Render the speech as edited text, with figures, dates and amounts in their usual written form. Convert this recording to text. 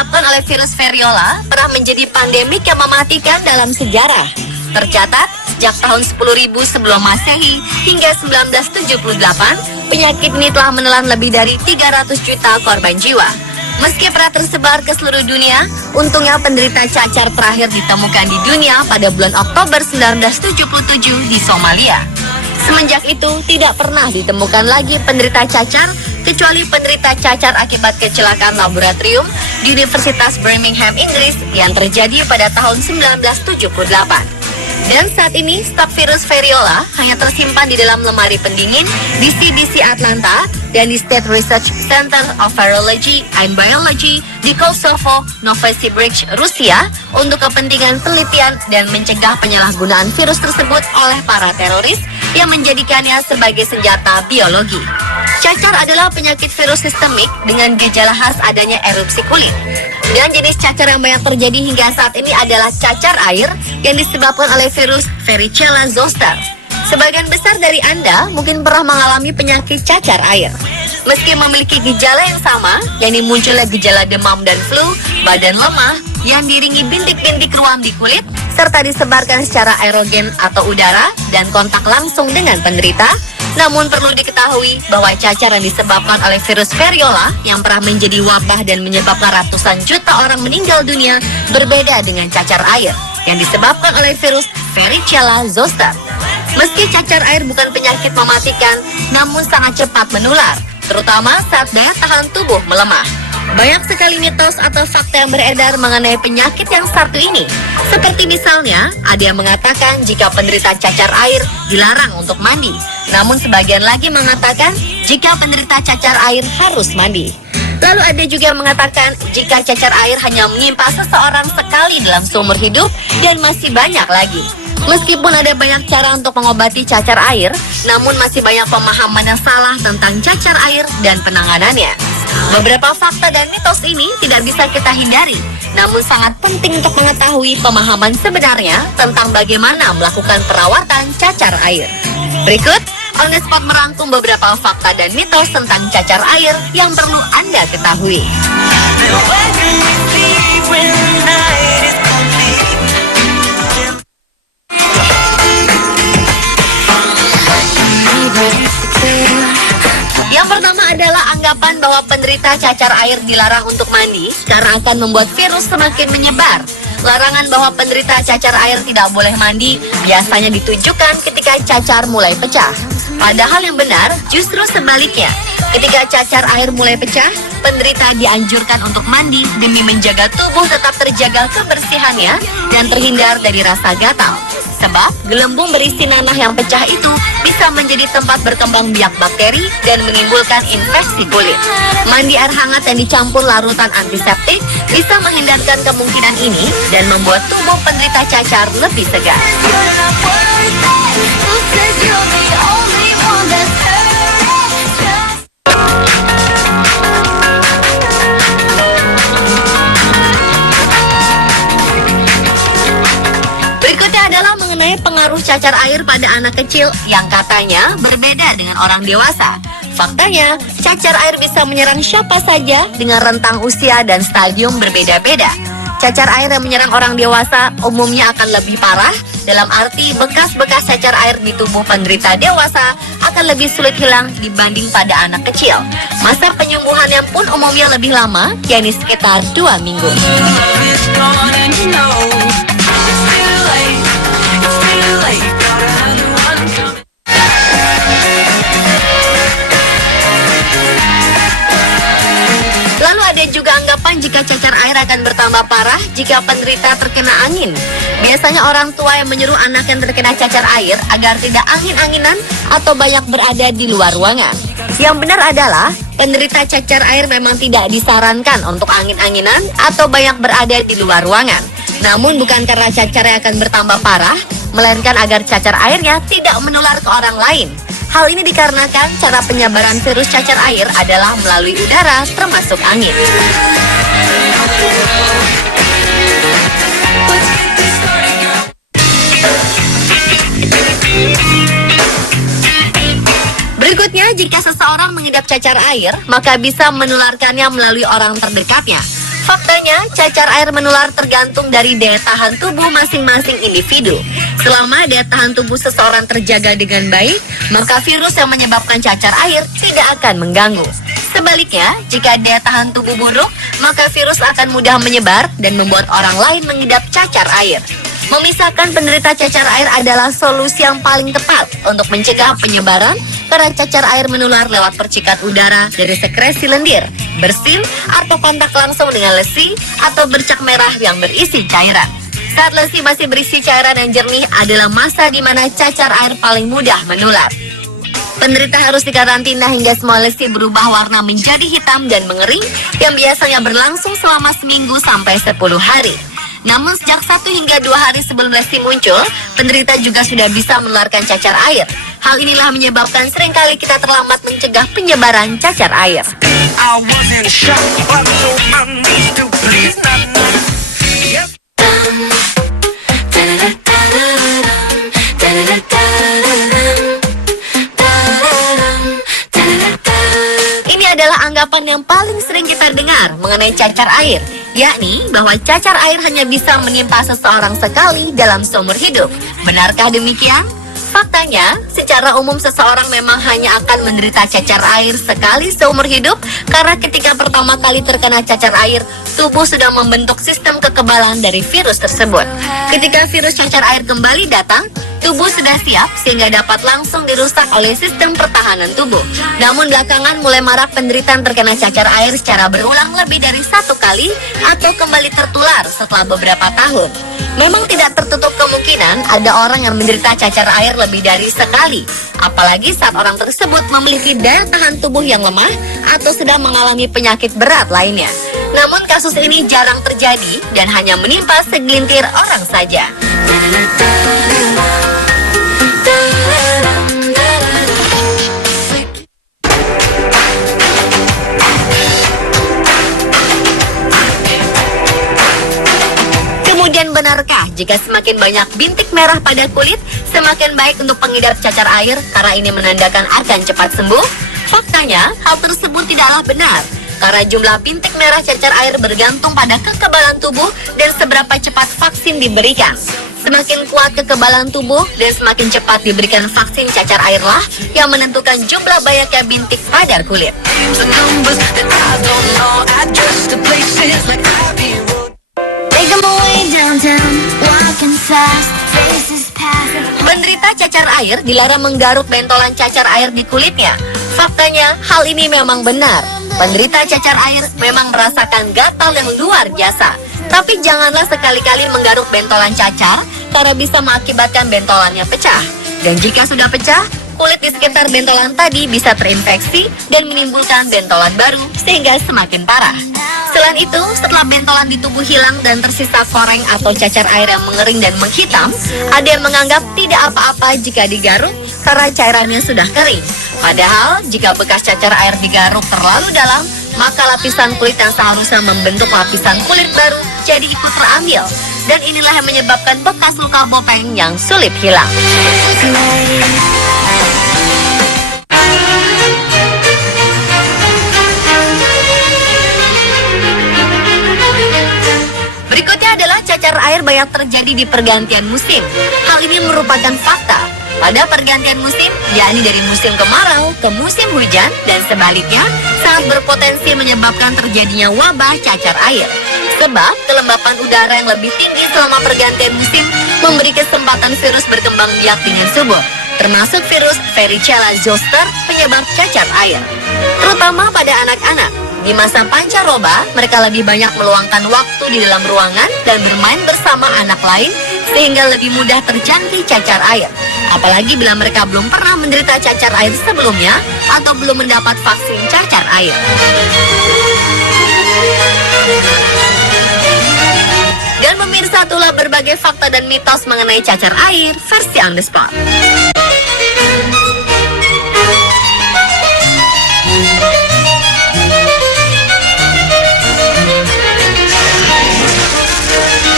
disebabkan oleh virus variola pernah menjadi pandemik yang mematikan dalam sejarah. Tercatat, sejak tahun 10.000 sebelum Masehi hingga 1978, penyakit ini telah menelan lebih dari 300 juta korban jiwa. Meski pernah tersebar ke seluruh dunia, untungnya penderita cacar terakhir ditemukan di dunia pada bulan Oktober 1977 di Somalia. Semenjak itu, tidak pernah ditemukan lagi penderita cacar, kecuali penderita cacar akibat kecelakaan laboratorium di Universitas Birmingham, Inggris yang terjadi pada tahun 1978. Dan saat ini, stok virus variola hanya tersimpan di dalam lemari pendingin di CDC Atlanta dan di State Research Center of Virology and Biology di Kosovo, Novosibirsk, Rusia untuk kepentingan penelitian dan mencegah penyalahgunaan virus tersebut oleh para teroris yang menjadikannya sebagai senjata biologi. Cacar adalah penyakit virus sistemik dengan gejala khas adanya erupsi kulit. Dan jenis cacar yang banyak terjadi hingga saat ini adalah cacar air yang disebabkan oleh virus Varicella zoster. Sebagian besar dari Anda mungkin pernah mengalami penyakit cacar air. Meski memiliki gejala yang sama, yakni munculnya gejala demam dan flu, badan lemah, yang diiringi bintik-bintik ruam di kulit, serta disebarkan secara aerogen atau udara dan kontak langsung dengan penderita. Namun perlu diketahui bahwa cacar yang disebabkan oleh virus variola yang pernah menjadi wabah dan menyebabkan ratusan juta orang meninggal dunia berbeda dengan cacar air yang disebabkan oleh virus Varicella zoster. Meski cacar air bukan penyakit mematikan, namun sangat cepat menular, terutama saat daya tahan tubuh melemah. Banyak sekali mitos atau fakta yang beredar mengenai penyakit yang satu ini. Seperti misalnya, ada yang mengatakan jika penderita cacar air dilarang untuk mandi. Namun sebagian lagi mengatakan jika penderita cacar air harus mandi. Lalu ada juga yang mengatakan jika cacar air hanya menimpa seseorang sekali dalam seumur hidup dan masih banyak lagi. Meskipun ada banyak cara untuk mengobati cacar air, namun masih banyak pemahaman yang salah tentang cacar air dan penanganannya. Beberapa fakta dan mitos ini tidak bisa kita hindari, namun sangat penting untuk mengetahui pemahaman sebenarnya tentang bagaimana melakukan perawatan cacar air. Berikut, On The Spot merangkum beberapa fakta dan mitos tentang cacar air yang perlu Anda ketahui. Yang pertama adalah anggapan bahwa penderita cacar air dilarang untuk mandi karena akan membuat virus semakin menyebar. Larangan bahwa penderita cacar air tidak boleh mandi biasanya ditujukan ketika cacar mulai pecah. Padahal yang benar justru sebaliknya. Ketika cacar air mulai pecah, penderita dianjurkan untuk mandi demi menjaga tubuh tetap terjaga kebersihannya dan terhindar dari rasa gatal. Sebab gelembung berisi nanah yang pecah itu bisa menjadi tempat berkembang biak bakteri dan menimbulkan infeksi kulit. Mandi air hangat yang dicampur larutan antiseptik bisa menghindarkan kemungkinan ini dan membuat tubuh penderita cacar lebih segar. Mengenai pengaruh cacar air pada anak kecil yang katanya berbeda dengan orang dewasa. Faktanya, cacar air bisa menyerang siapa saja dengan rentang usia dan stadium berbeda-beda. Cacar air yang menyerang orang dewasa umumnya akan lebih parah, dalam arti bekas-bekas cacar air di tubuh penderita dewasa akan lebih sulit hilang dibanding pada anak kecil. Masa penyembuhannya pun umumnya lebih lama, yakni sekitar 2 minggu. Lalu ada juga anggapan jika cacar air akan bertambah parah jika penderita terkena angin. Biasanya orang tua yang menyuruh anak yang terkena cacar air agar tidak angin-anginan atau banyak berada di luar ruangan. Yang benar adalah penderita cacar air memang tidak disarankan untuk angin-anginan atau banyak berada di luar ruangan. Namun bukan karena cacarnya akan bertambah parah, melainkan agar cacar airnya tidak menular ke orang lain. Hal ini dikarenakan cara penyebaran virus cacar air adalah melalui udara, termasuk angin. Berikutnya, jika seseorang mengidap cacar air, maka bisa menularkannya melalui orang terdekatnya. Faktanya, cacar air menular tergantung dari daya tahan tubuh masing-masing individu. Selama daya tahan tubuh seseorang terjaga dengan baik, maka virus yang menyebabkan cacar air tidak akan mengganggu. Sebaliknya, jika daya tahan tubuh buruk, maka virus akan mudah menyebar dan membuat orang lain mengidap cacar air. Memisahkan penderita cacar air adalah solusi yang paling tepat untuk mencegah penyebaran karena cacar air menular lewat percikan udara dari sekresi lendir, bersin, atau kontak langsung dengan lesi atau bercak merah yang berisi cairan. Saat lesi masih berisi cairan yang jernih adalah masa di mana cacar air paling mudah menular. Penderita harus dikarantina hingga semua lesi berubah warna menjadi hitam dan mengering yang biasanya berlangsung selama seminggu sampai 10 hari. Namun sejak 1 hingga 2 hari sebelum lesi muncul, penderita juga sudah bisa menularkan cacar air. Hal inilah menyebabkan seringkali kita terlambat mencegah penyebaran cacar air. Ini adalah anggapan yang paling sering kita dengar mengenai cacar air, yakni bahwa cacar air hanya bisa menimpa seseorang sekali dalam seumur hidup. Benarkah demikian? Faktanya, secara umum seseorang memang hanya akan menderita cacar air sekali seumur hidup karena ketika pertama kali terkena cacar air, tubuh sudah membentuk sistem kekebalan dari virus tersebut. Ketika virus cacar air kembali datang, tubuh sudah siap sehingga dapat langsung dirusak oleh sistem pertahanan tubuh. Namun belakangan mulai marak penderitaan terkena cacar air secara berulang lebih dari 1 kali atau kembali tertular setelah beberapa tahun. Memang tidak tertutup kemungkinan ada orang yang menderita cacar air lebih dari sekali, apalagi saat orang tersebut memiliki daya tahan tubuh yang lemah atau sedang mengalami penyakit berat lainnya. Namun kasus ini jarang terjadi dan hanya menimpa segelintir orang saja. Kemudian benarkah jika semakin banyak bintik merah pada kulit, semakin baik untuk pengidap cacar air karena ini menandakan akan cepat sembuh? Faktanya, hal tersebut tidaklah benar. Karena jumlah bintik merah cacar air bergantung pada kekebalan tubuh dan seberapa cepat vaksin diberikan. Semakin kuat kekebalan tubuh dan semakin cepat diberikan vaksin cacar airlah yang menentukan jumlah banyaknya bintik pada kulit. Penderita cacar air dilarang menggaruk bentolan cacar air di kulitnya. Faktanya, hal ini memang benar. Penderita cacar air memang merasakan gatal yang luar biasa. Tapi janganlah sekali-kali menggaruk bentolan cacar karena bisa mengakibatkan bentolannya pecah. Dan jika sudah pecah, kulit di sekitar bentolan tadi bisa terinfeksi dan menimbulkan bentolan baru sehingga semakin parah. Selain itu, setelah bentolan di tubuh hilang dan tersisa koreng atau cacar air yang mengering dan menghitam, ada yang menganggap tidak apa-apa jika digaruk karena cairannya sudah kering. Padahal, jika bekas cacar air digaruk terlalu dalam, maka lapisan kulit yang seharusnya membentuk lapisan kulit baru jadi ikut terambil. Dan inilah yang menyebabkan bekas luka bopeng yang sulit hilang. Berikutnya adalah cacar air banyak terjadi di pergantian musim. Hal ini merupakan fakta. Pada pergantian musim, yakni dari musim kemarau ke musim hujan dan sebaliknya, sangat berpotensi menyebabkan terjadinya wabah cacar air. Sebab kelembapan udara yang lebih tinggi selama pergantian musim memberi kesempatan virus berkembang biak dengan subur, termasuk virus Varicella zoster penyebab cacar air. Terutama pada anak-anak. Di masa pancaroba, mereka lebih banyak meluangkan waktu di dalam ruangan dan bermain bersama anak lain sehingga lebih mudah terjangkit cacar air. Apalagi bila mereka belum pernah menderita cacar air sebelumnya atau belum mendapat vaksin cacar air. Dan pemirsa, itulah berbagai fakta dan mitos mengenai cacar air versi on the spot.